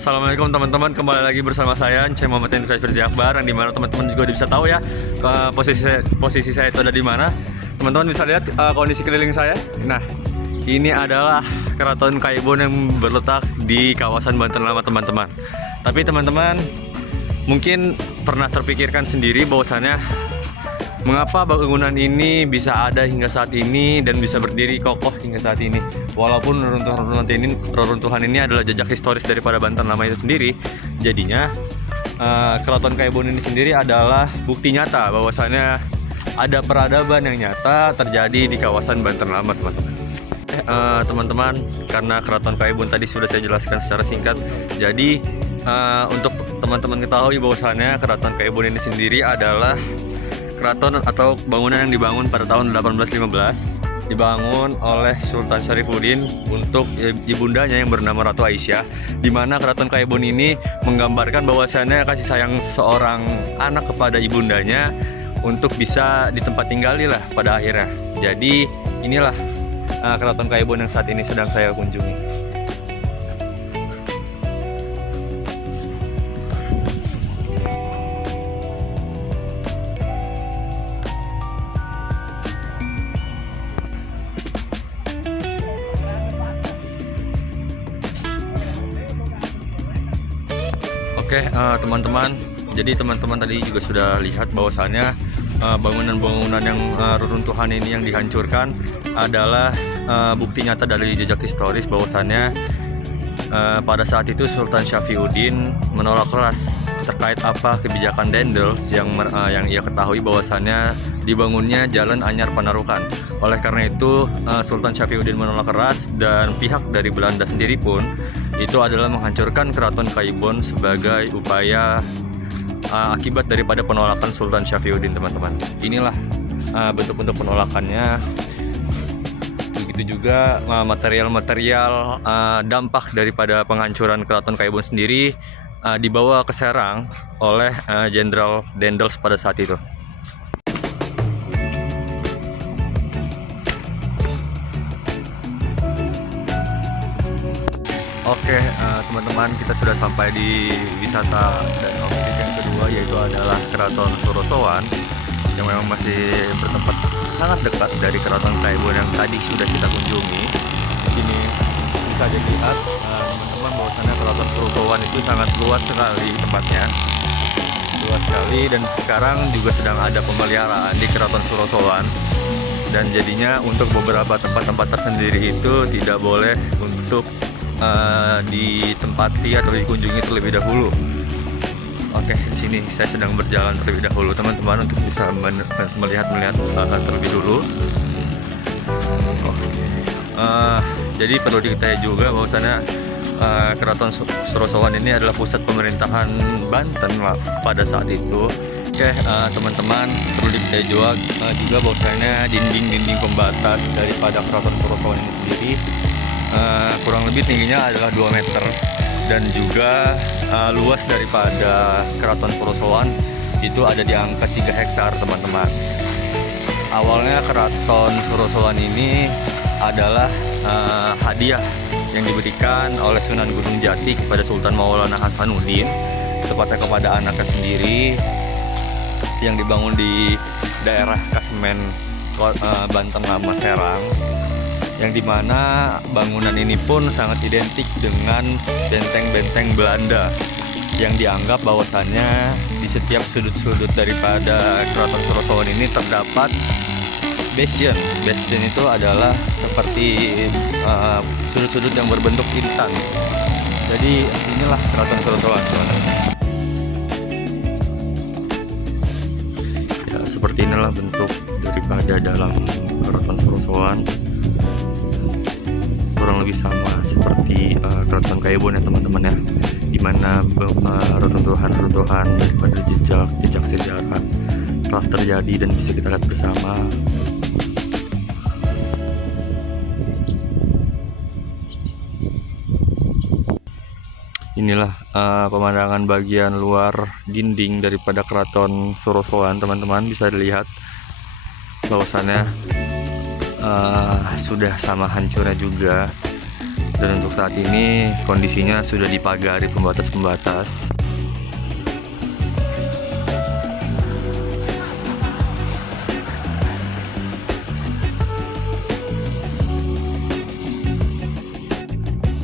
Assalamualaikum teman-teman, kembali lagi bersama saya Muhammad Firzi Akbar, yang dimana teman-teman juga bisa tahu ya posisi saya itu ada di mana. Teman-teman bisa lihat kondisi keliling saya. Nah, ini adalah Keraton Kaibon yang berletak di kawasan Banten Lama teman-teman. Tapi teman-teman mungkin pernah terpikirkan sendiri bahwasannya mengapa bangunan ini bisa ada hingga saat ini dan bisa berdiri kokoh hingga saat ini. Walaupun reruntuhan ini adalah jejak historis daripada Banten Lama itu sendiri. Jadinya Keraton Kaibon ini sendiri adalah bukti nyata bahwasannya ada peradaban yang nyata terjadi di kawasan Banten Lama, teman-teman. Teman-teman, karena Keraton Kaibon tadi sudah saya jelaskan secara singkat, jadi untuk teman-teman ketahui bahwasannya Keraton Kaibon ini sendiri adalah keraton atau bangunan yang dibangun pada tahun 1815, dibangun oleh Sultan Syarifuddin untuk ibundanya yang bernama Ratu Aisyah, di mana Keraton Kaibon ini menggambarkan bahwasannya kasih sayang seorang anak kepada ibundanya untuk bisa ditempat tinggali lah pada akhirnya. Jadi inilah Keraton Kaibon yang saat ini sedang saya kunjungi. Oke, teman-teman, jadi teman-teman tadi juga sudah lihat bahwasannya bangunan-bangunan yang reruntuhan ini yang dihancurkan adalah bukti nyata dari jejak historis bahwasannya pada saat itu Sultan Syarifuddin menolak keras terkait apa kebijakan Dendels yang ia ketahui bahwasannya dibangunnya Jalan Anyar Panarukan. Oleh karena itu Sultan Syarifuddin menolak keras, dan pihak dari Belanda sendiri pun itu adalah menghancurkan Keraton Kaibon sebagai upaya akibat daripada penolakan Sultan Syarifuddin, teman-teman. Inilah bentuk-bentuk penolakannya. Begitu juga material-material dampak daripada penghancuran Keraton Kaibon sendiri dibawa ke Serang oleh Jenderal Dendels pada saat itu. Oke, teman-teman, kita sudah sampai di wisata dan objek yang kedua, yaitu adalah Keraton Sorosowan, yang memang masih bertempat sangat dekat dari Keraton Kaibon yang tadi sudah kita kunjungi. Di sini bisa dilihat teman-teman bahwasannya Keraton Sorosowan itu sangat luas sekali tempatnya, luas sekali, dan sekarang juga sedang ada pemeliharaan di Keraton Sorosowan. Dan jadinya untuk beberapa tempat-tempat tersendiri itu tidak boleh untuk ditempati atau dikunjungi terlebih dahulu. Oke, di sini saya sedang berjalan terlebih dahulu, teman-teman, untuk bisa melihat terlebih dulu. Jadi perlu diketahui juga bahwasannya Keraton Sorosowan ini adalah pusat pemerintahan Banten pada saat itu. Oke, teman-teman, perlu diketahui juga bahwasannya dinding-dinding pembatas daripada Keraton Sorosowan ini sendiri kurang lebih tingginya adalah 2 meter, dan juga luas daripada Keraton Sorosowan itu ada di angka 3 hektar, teman-teman. Awalnya Keraton Sorosowan ini adalah hadiah yang diberikan oleh Sunan Gunung Jati kepada Sultan Maulana Hasanuddin, tepatnya kepada anaknya sendiri, yang dibangun di daerah Kasemen, Banten Lama, Serang, yang dimana bangunan ini pun sangat identik dengan benteng-benteng Belanda, yang dianggap bahwasannya di setiap sudut-sudut daripada Keraton Sorosowan ini terdapat bastion. Bastion itu adalah seperti sudut-sudut yang berbentuk intan. Jadi inilah Keraton Sorosowan, teman-teman. Ya, seperti inilah bentuk daripada dalam Keraton Sorosowan. Kurang lebih sama seperti Keraton Kaibon ya, teman-teman, ya, dimana reruntuhan daripada jejak sejarah telah terjadi dan bisa kita lihat bersama. Inilah pemandangan bagian luar dinding daripada Keraton Sorosowan, teman-teman. Bisa dilihat bahwasannya sudah sama hancurnya juga Dan untuk saat ini kondisinya sudah dipagari pembatas-pembatas.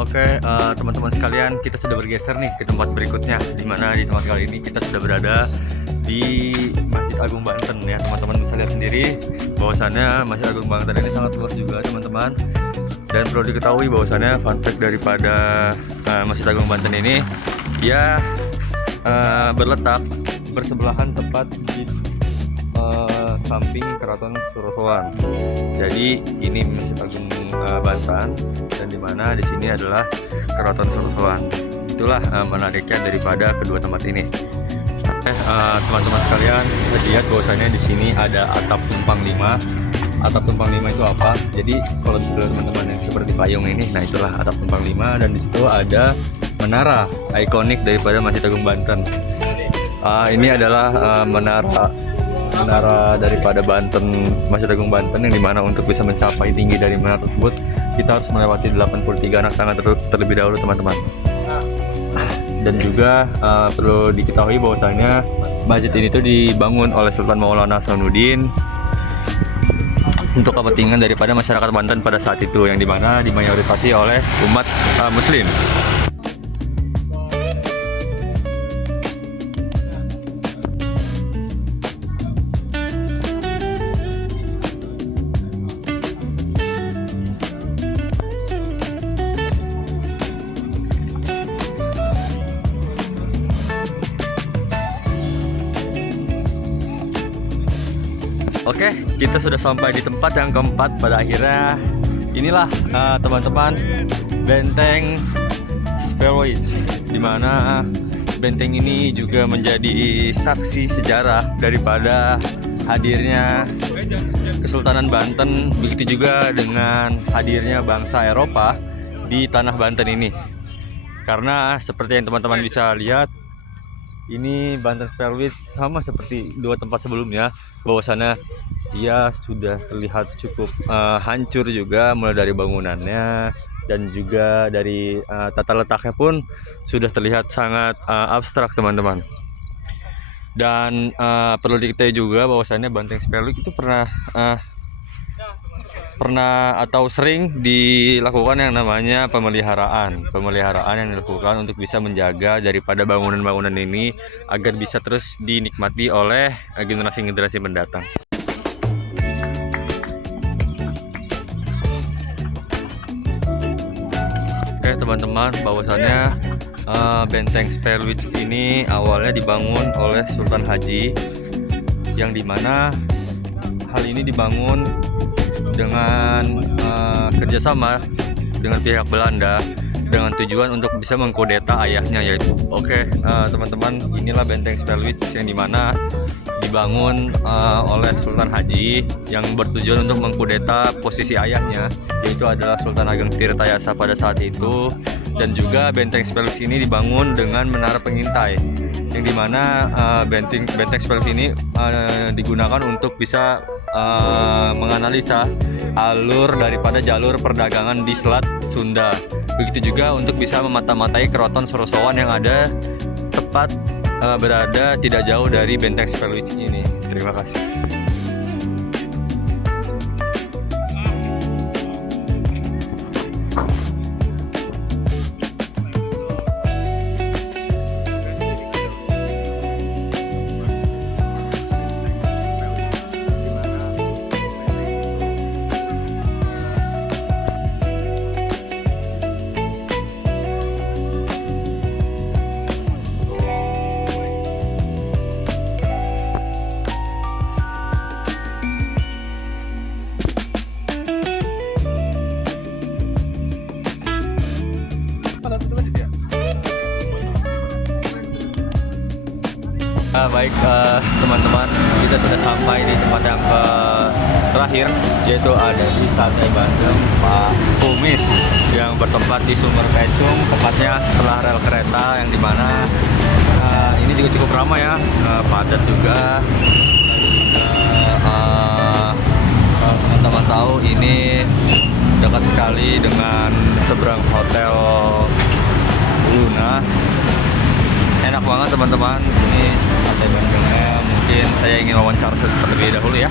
Oke, teman-teman sekalian, kita sudah bergeser nih ke tempat berikutnya, di mana di tempat kali ini kita sudah berada di Masjid Agung Banten ya. Teman-teman bisa lihat sendiri bahwasannya Masjid Agung Banten ini sangat luas juga teman-teman. Dan perlu diketahui bahwasannya fun fact daripada Masjid Agung Banten ini, ia berletak bersebelahan tepat di samping Keraton Surosoan. Jadi ini Masjid Agung Banten, dan dimana di sini adalah Keraton Surosoan. Itulah menariknya daripada kedua tempat ini. Teman-teman sekalian, kita lihat bahwasanya di sini ada atap tumpang 5. Atap tumpang 5 itu apa? Jadi kalau bisa teman-teman yang seperti payung ini, nah itulah atap tumpang 5, dan di situ ada menara ikonik daripada Masjid Agung Banten. Ini adalah menara daripada Banten, Masjid Agung Banten, yang dimana untuk bisa mencapai tinggi dari menara tersebut kita harus melewati 83 anak tangga terlebih dahulu teman-teman. Dan juga perlu diketahui bahwasanya masjid ini tuh dibangun oleh Sultan Maulana Hasanuddin untuk kepentingan daripada masyarakat Banten pada saat itu, yang dimana dimayoritasi oleh umat Muslim. Oke, kita sudah sampai di tempat yang keempat pada akhirnya. Inilah teman-teman, Benteng Spellwitz, dimana benteng ini juga menjadi saksi sejarah daripada hadirnya Kesultanan Banten, begitu juga dengan hadirnya bangsa Eropa di tanah Banten ini. Karena seperti yang teman-teman bisa lihat, ini Banten Spellwitz sama seperti dua tempat sebelumnya, bahwasannya ia sudah terlihat cukup hancur juga, mulai dari bangunannya dan juga dari tata letaknya pun sudah terlihat sangat abstrak teman-teman. Dan perlu diketahui juga bahwasannya Banten Spellwitz itu pernah atau sering dilakukan yang namanya pemeliharaan yang dilakukan untuk bisa menjaga daripada bangunan-bangunan ini agar bisa terus dinikmati oleh generasi-generasi mendatang. Oke teman-teman, bahwasannya Benteng Spellwitz ini awalnya dibangun oleh Sultan Haji, yang dimana hal ini dibangun dengan kerjasama dengan pihak Belanda dengan tujuan untuk bisa mengkudeta ayahnya, yaitu teman-teman, inilah Benteng Spellwitz yang dimana dibangun oleh Sultan Haji yang bertujuan untuk mengkudeta posisi ayahnya, yaitu adalah Sultan Ageng Tirtayasa pada saat itu. Dan juga Benteng Spellwitz ini dibangun dengan menara pengintai, yang dimana Benteng Spellwitz ini digunakan untuk bisa menganalisa alur daripada jalur perdagangan di Selat Sunda. Begitu juga untuk bisa memata-matai Keraton Surosoan yang ada tepat berada tidak jauh dari Benteng Spellwitz ini. Terima kasih. Baik teman-teman, kita sudah sampai di tempat yang terakhir, yaitu ada di Sate Bandeng Pak Kumis yang bertempat di Sumber Pecung, tepatnya setelah rel kereta, yang dimana ini juga cukup ramai ya, padat juga. Teman-teman tahu ini dekat sekali dengan seberang hotel Luna. Enak banget teman-teman. Ini Pantai Bandungnya. Mungkin saya ingin wawancara terlebih dahulu ya.